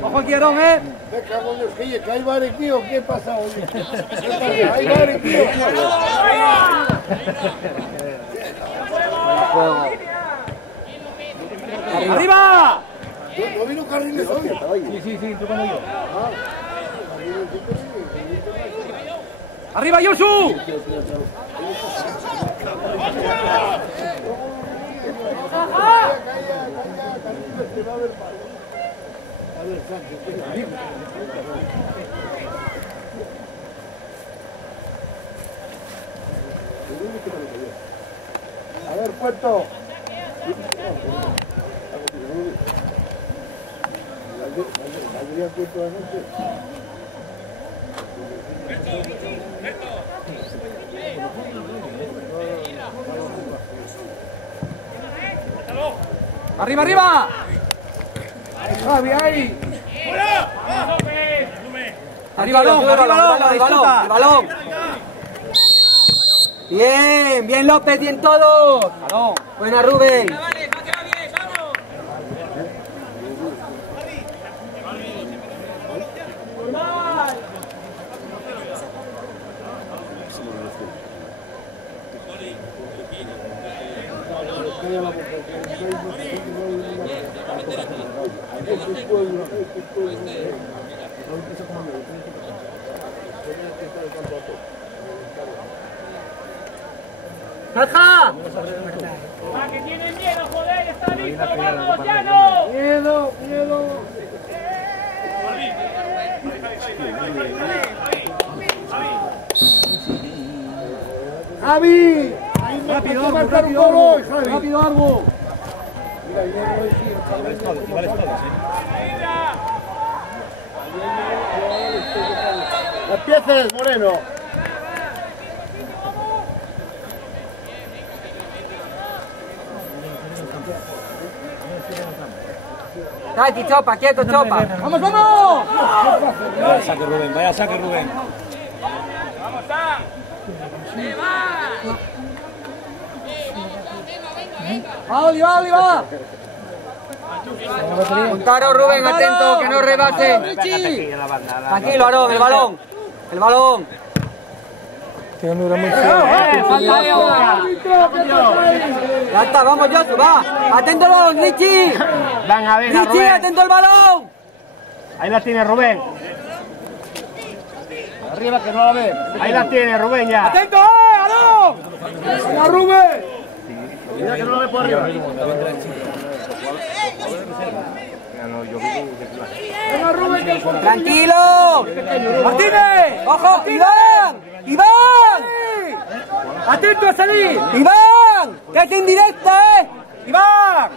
Ojo aquí, Aarón, ¿eh? Me cago en Dios, que hay bares aquí o qué pasa hoy. Hay bares aquí. ¡Arriba! ¿No vino Carriles hoy? Sí, tú como yo. ¡Arriba, Yosu! A ver, Puerto. ¿Valdría Puerto de noche? ¡Arriba, arriba! Javi, ahí. ¡Arriba, balón! ¡Balón! Bien, bien López, bien todos. ¡Balón! Buena Rubén. ¡Baja! ¡Que tienen miedo, joder! ¡Está listo! ¡Vamos, Llano! Miedo. Javi. ¡Rápido, Arbu! ¡Rápido, Arbu! Mira, ahí viene el tío. Empieces, Moreno. Tati, Chopa, quieto, Chopa. ¡Vamos, vamos! Vaya saque Rubén, vaya saque Rubén. ¡Vamos, Sam! ¡Va, Oliva! Montaro, Rubén, atento, que no rebate. ¡Richie! Tranquilo, Aarón, el balón. El balón. Ya está, vamos, Josu, va. Atento al balón, Richie. Venga, Richie, Rubén. atento al balón. Ahí la tiene Rubén. Arriba, que no la ve. Ahí la tiene Rubén ya. ¡Atento, Aarón! ¡Venga, Rubén! Mira que no la ve por arriba. ¡Venga, Rubén! que el portero- Tranquilo. ¡Martínez! Ojo, Iván. ¡Atento a salir! Iván, que es indirecta, ¡Iván!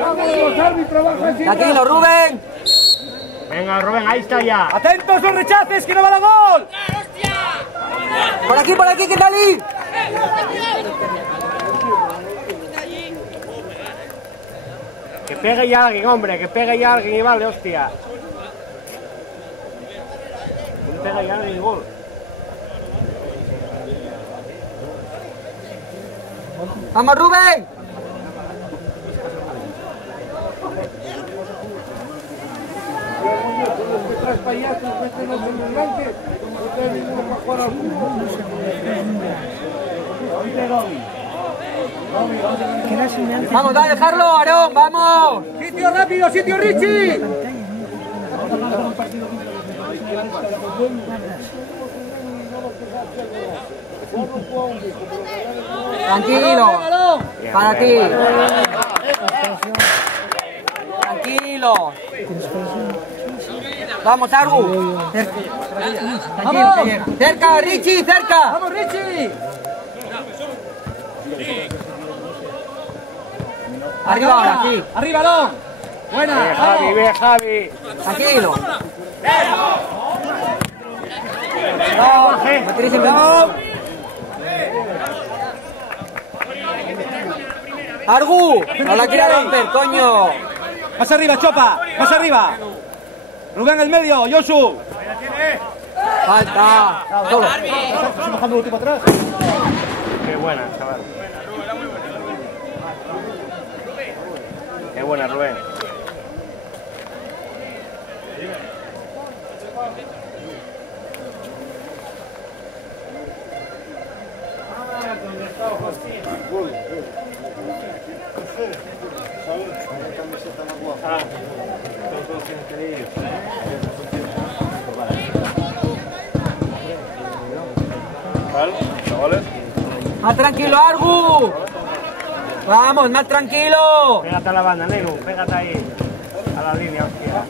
¡Vamos, los árbitros! ¡Baja así! Tranquilo, Rubén. Venga, Rubén, ahí está ya. ¡Atentos los rechaces, que no va la gol! Por aquí, que salí. Que pegue ya alguien, hombre, que pegue ya alguien y vale, hostia. Que pegue ya alguien y gol. Vamos, Rubén. Tres payasos, este no se nos blanque. No tiene ninguno para jugar al fútbol. Vamos, dale, dejarlo, Aarón, vamos. ¡Sitio rápido, sitio Richie! Tranquilo. ¡Balón! Para ti. Tranquilo. Vamos, Arbu. Tranquilo, que llega. Cerca, Richie, cerca. ¡Vamos, Richie! Arriba ahora, sí. ¡Arriba, balón! ¡Buena! Javi, ve, Javi. Tranquilo. No, no. Argu, no la quiera romper, coño. ¡Más arriba, Chopa! ¡Más arriba! Rubén el medio, Josu. Falta. Solo. ¿Estás bajando el último atrás? Qué buena, chaval. Qué buena, Rubén. Más tranquilo, Argu. Vamos, más tranquilo. Pégate a la banda, Nenu, pégate ahí. A la línea, hostia.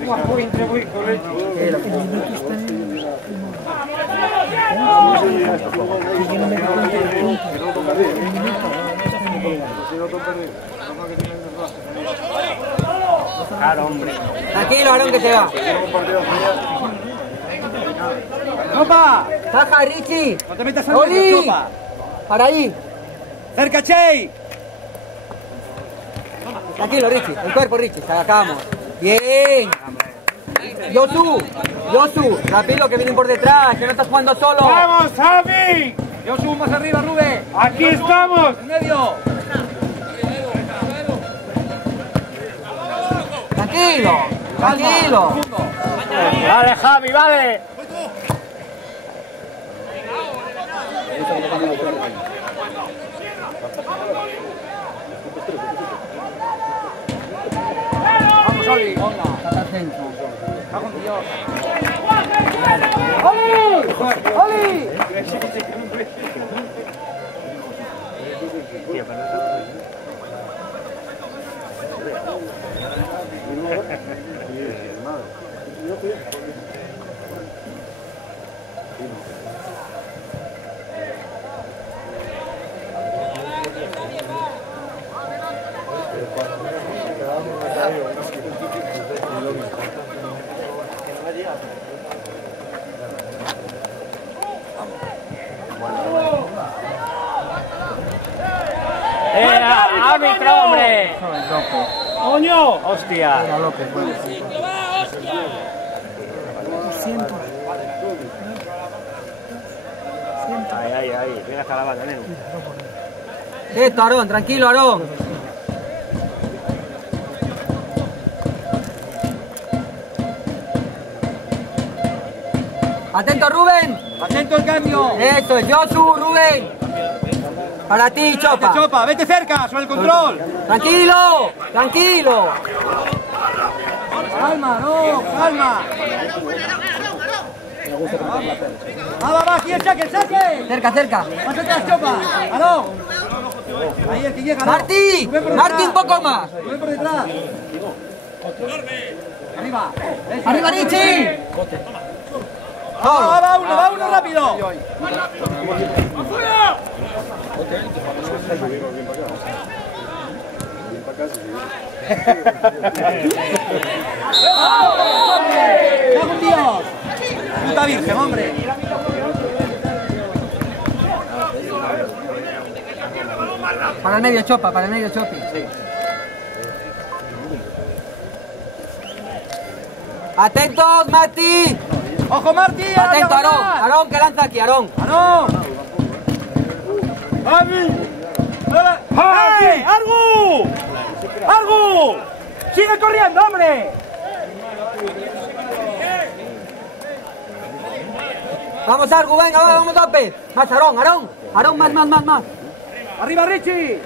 Claro, hombre. Tranquilo, Aarón, que se va. ¡Chopa! Baja, Richie. No te metas al Oli. medio, Chopa. Para ahí. ¡Cerca, Chey! Tranquilo, Richie. El cuerpo, Richie. Sacamos. Bien. Yosu, rápido, que vienen por detrás, que no estás jugando solo. ¡Vamos, Javi! Yo subo más arriba, Rubén. ¡Aquí estamos! En medio. Tranquilo. Vale, Javi, vale. Vamos, Oli. ¡Oli! ¡Árbitro, hombre! ¡Coño! ¡Hostia! Ahí. Venga hasta la banda, Nenu. Esto, Aarón, tranquilo, Aarón. Atento, Rubén. Atento al cambio. Eso, Yosu, Rubén. Para ti, Chopa. Chopa, vete cerca, sobre el control. Tranquilo. Calma, no, calma. Va, aquí el saque. Cerca. Más atrás, Chopa. Aló. Ahí el que llega, ¿no? Martí, un poco más. Ven por detrás. Arriba. Arriba, Richie. Va uno rápido. ¡Vamos, Dios! ¡Puta virgen, hombre! Para el medio, Chopi. Atentos, Martí. ¡Ojo, Martí! Atento, Aarón, que lanza aquí, Aarón. ¡Javi! ¡Argu! ¡Sigue corriendo, hombre! Vamos, Argu, venga, vamos, tope. Más, Aarón, más. ¡Arriba, Richie!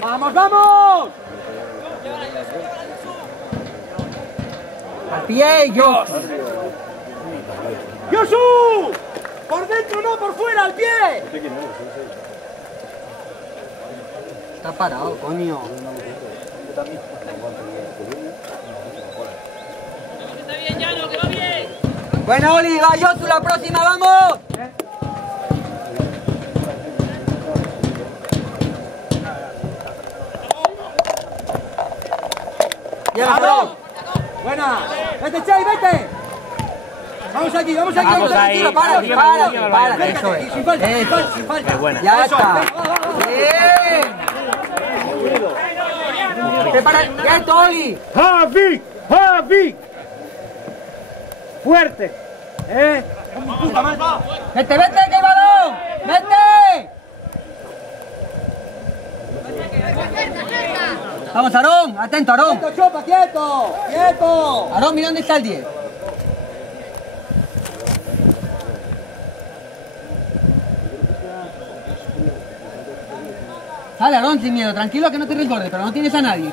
¡Vamos! Al pie, yo. ¡Yosu! ¡Por dentro, no por fuera, al pie! Está parado, coño. Está bien, Llano, que va bien. Bueno, Oli, va Yosu, la próxima, vamos. Llega, Aarón. Buena. Vete, Chay, vete. Vamos aquí. Vamos ahí. Para, Acércate, eso es. sin falta. Qué buena. Ya Eso, está. venga, Bien. Prepara, quieto, Oli. ¡Javi! ¡Fuerte! Vete, que hay balón. Vete. Vamos, Aarón, atento, Aarón. ¡Quieto, Chopa, quieto! Aarón, mira dónde está el 10. Sale, Aarón, sin miedo. Tranquilo que no te recordes, pero no tienes a nadie.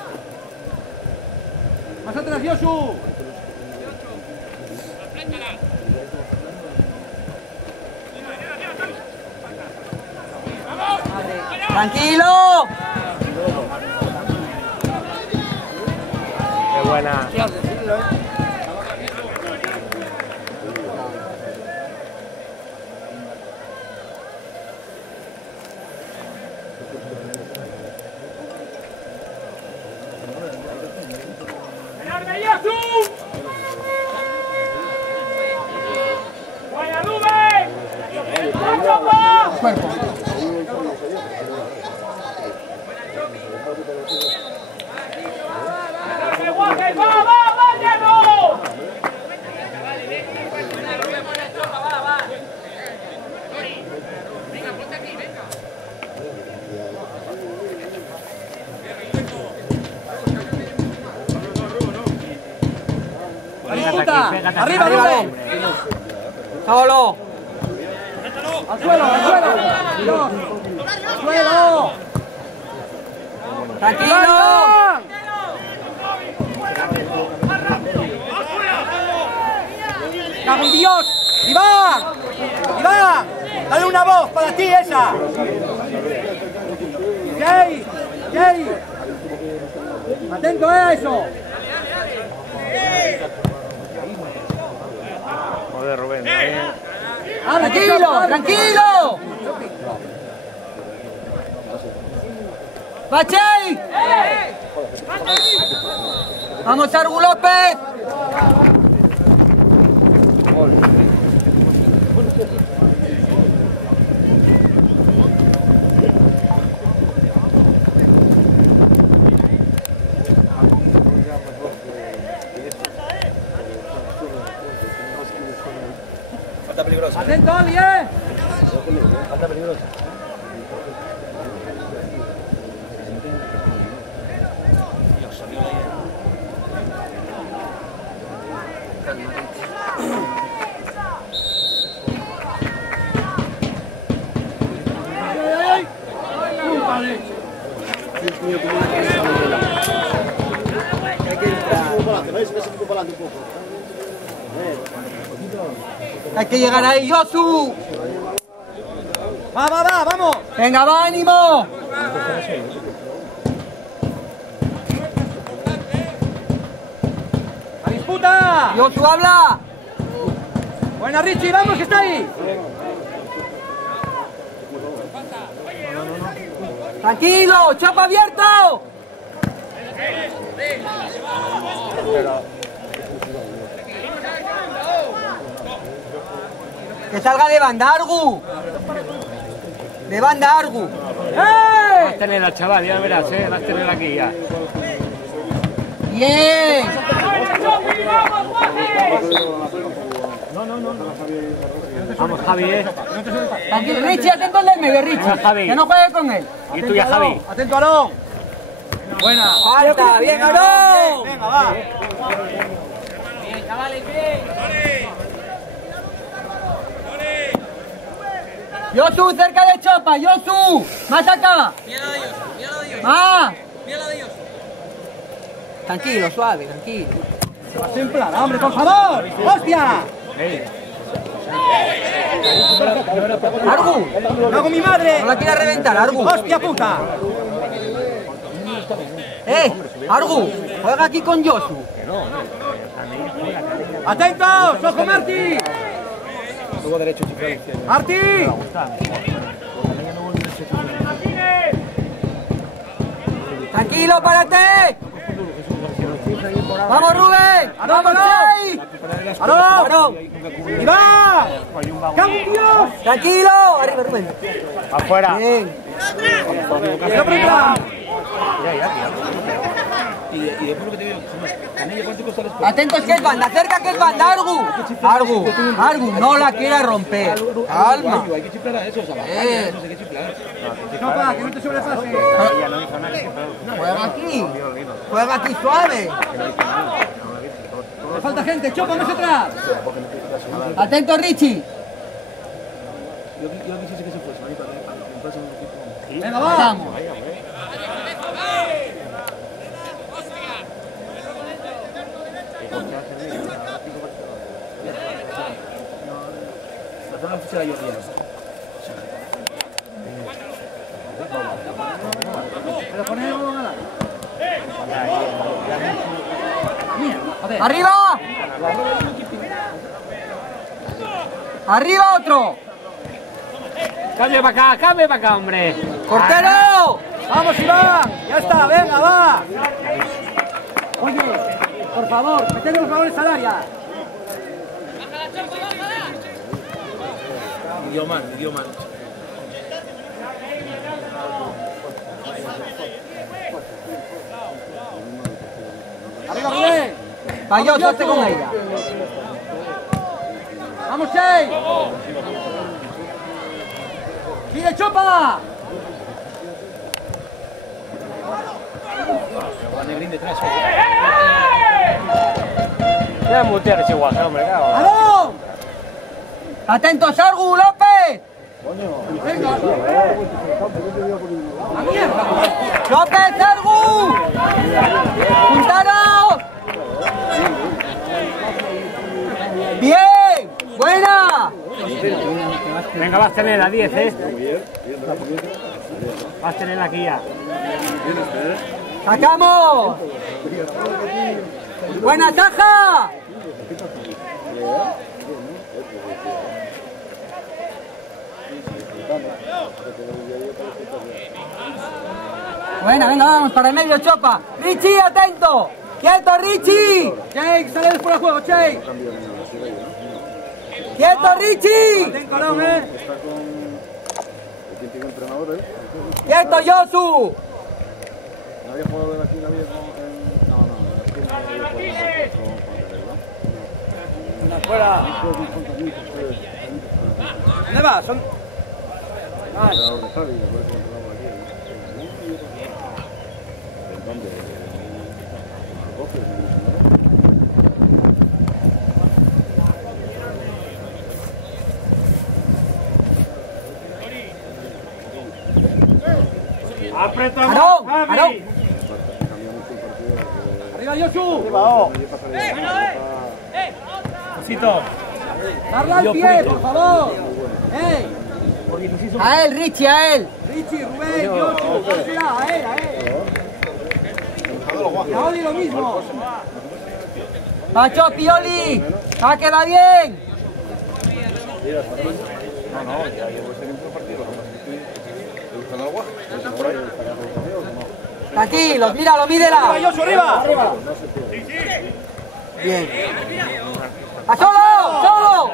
Más atrás, Josu. ¡Tranquilo! Qué buena. ¡Enorme Josu! ¡Buena Rubén! ¡Chopa! Cuerpo. ¡Enorme Walker! ¡Va, va, va, llano! Disputa. Arriba, Rubén. ¡Solo! Al suelo, al suelo. Dios. Al suelo. ¡Tranquilo! ¡Cago en Dios! ¡Iván! ¡Iván! ¡Dale una voz para ti esa! ¡Jay! ¡Jay! ¡Atento a eso! Joder, Rubén. ¡Tranquilo! ¡Tranquilo! ¡Bachey! ¡Vamos, Argu López! Falta peligrosa. ¡Atento, Ali, Falta peligrosa. Hay que llegar ahí, Josu. ¡Va, va, va! ¡Vamos! ¡Venga, va, ánimo! ¡A disputa! Josu, habla. Buena, Richie, vamos, que está ahí. Tranquilo, chapa abierto. Que salga de banda, Argu. De banda, Argu. Vas a tener al chaval, ya verás, vas a tener aquí ya. Bien. ¡Vamos, Walker! Vamos, Javi, Tranquilo, Richie, atento al del medio, Richie. Venga, Javi. Que no juegue con él. Y tuya, Javi. ¡Atento, Aarón! Buena. Falta, bien, Aarón. Venga, va. Josu, cerca de Chopa, Josu. Más acá. Míralo de Dios, míralo de Dios. Más. Míralo de Dios. Tranquilo, suave, tranquilo. Simplada, hombre, por favor. ¡Hostia! Argu, ¡Me hago mi madre! no la quieras reventar, Argu. ¡Hostia puta! Argu, juega aquí con Josu. ¡Atentos! ¡Ojo, Martí! Luego derecho, chiflado izquierdo. ¡Martí! Tranquilo, párate. Vamos, Rubén. Vamos, Chey. ¡Aarón! ¡Iván! ¡Cambios! Tranquilo. Arriba, Rubén. Afuera. Bien. ¡Llega por detrás! Y después lo que te digo, Canella, ¿cuánto costó el Atentos que es banda, cerca que es banda, Argu. Argu, no la quiera romper. Calma. Hay que chiflar a eso, o sea, no sé qué chiflar. Chopa, que no te sobrepase. Juega aquí suave. Le falta gente, Chopa, más atrás. Atento, Richie. Yo quisiese que se fuese, ¿no? Para comprarse un equipo. Venga, va. Vamos. ¡Arriba! ¡Arriba otro! Cambia para acá, hombre. ¡Portero! ¡Vamos, Iván! ¡Ya está! ¡Venga, va! Oye, por favor, metedle los balones al área. Idioma. ¡Arriba, bien! Vaya, suerte con ella. ¡Vamos, Che! ¡Sigue, Chopa! Ya mutear ese guaje, hombre, cago. ¡Aló! ¡Atentos, Argu, López! ¡Venga! ¡La mierda! ¡López, Argu! ¡Juntaros! ¡Bien! ¡Buena! Venga, vas a tener la 10, Vas a tener aquí ya. ¡Sacamos! ¡Buena taja! Buena, venga, vamos para el medio, Chopa. ¡Richie, atento! ¡Quieto, Richie! ¡Che, sale después del juego, Che! ¡Quieto, Richie! ¡Ten colón, eh! ¡Quieto, Josu! ¿No había jugado en aquí en la vida con ¡Fuera! ¿Dónde vas? Son... ¡Aprieta ¡Aarón! más, Javi! ¡Aarón! ¡Arriba, Josu! Pasito. ¡Darle al pie, por favor! ¡Ey! A él, Richie, a él. Richie, Rubén, Josu, dársela, a él, Y a Oli lo mismo. Pacho, Pioli. ¡Ah, que va bien! Tranquilos, míralo, mídela. ¡Arriba, Josu, arriba! Bien. ¡A solo! ¡Solo!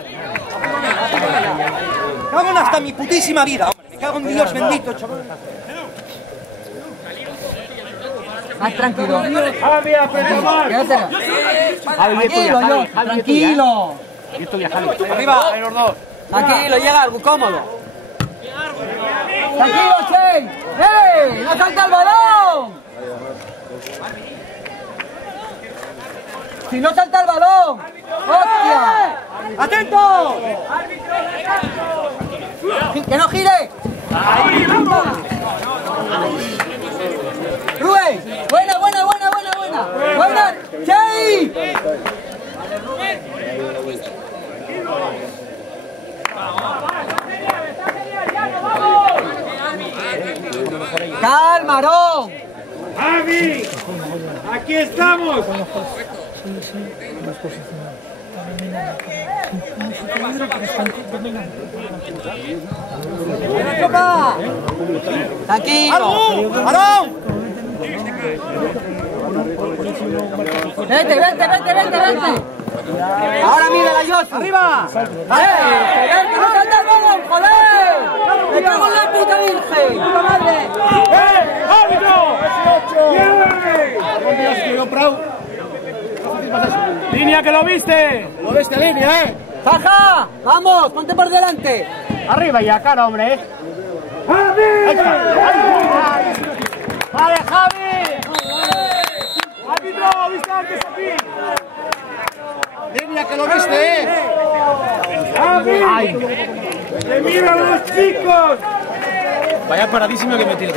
¡Cago en hasta mi putísima vida, hombre! ¡Me cago en Dios bendito, chaval! Más tranquilo. Javi, aprieta más. Quédatela. Tranquilo, yo. Tranquilo. Yo estoy viajando. ¡Arriba! Tranquilo, llega algo cómodo. Tranquilo, Che. ¡Ey! ¡No salta el balón! Si no salta el balón. ¡Hostia! ¡Atento! ¡Que no gire! ¡Rubén! ¡Buena, buena, buena, buena, buena! ¡Buena! ¡Che! ¡Calma, Aarón! ¡Javi! ¡Aquí estamos! ¡Chopa! Tranquilo. ¡Aarón! Vete, vete, vete, vete, vete. Ahora mira la Josu. ¡Arriba! ¡Que no salta el balón, joder! ¡Me cago en la puta virgen! ¡Puta madre! ¡Árbitro! ¡Línea que lo viste! ¡Lo ves de línea, ¡Baja! ¡Vamos! ¡Ponte por delante! Arriba ya, cara, hombre, ¡Javi! ¡Vale, Javi! ¡Árbitro! ¿Viste antes aquí? ¡Línea que lo viste, ¡Javi! ¡Que mira los chicos! Vaya paradísima que me tiene.